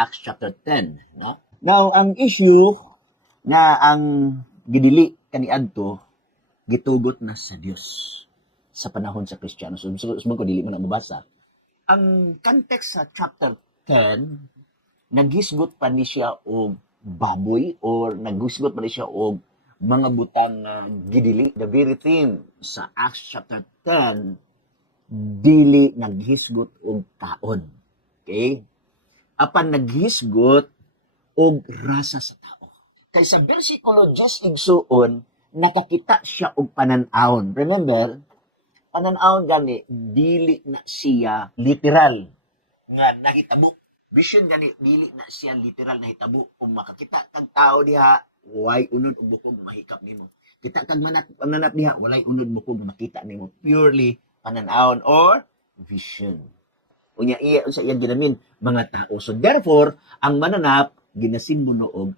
Acts chapter 10. No? Now, ang issue na ang gidili kaniadto gitugot na sa Dios sa panahon sa Kristiyano. So, ko dili mo na mabasa. Ang context sa chapter 10, naghisgot pa ni siya og baboy or naghisgot pa ni siya og mga butang gidili. The very theme sa Acts chapter 10, dili naghisgot og taon. Okay? Apan naghisgot og rasa sa tao. Kay sa versikulo 10 igsuon, nakakita siya og panan-awon. Remember, panan-awon gani dili na siya literal nga nahitabo. Vision gani dili na siya literal nahitabo. Kung makakita kag tao diha, way unod og bukog mahikap nimo. Kita kag mananap diha, walay unod bukog makita nimo. Purely panan-awon or vision. Unya iya sa iyang ginamin mga tao. So therefore, ang mananap ginasimbolo og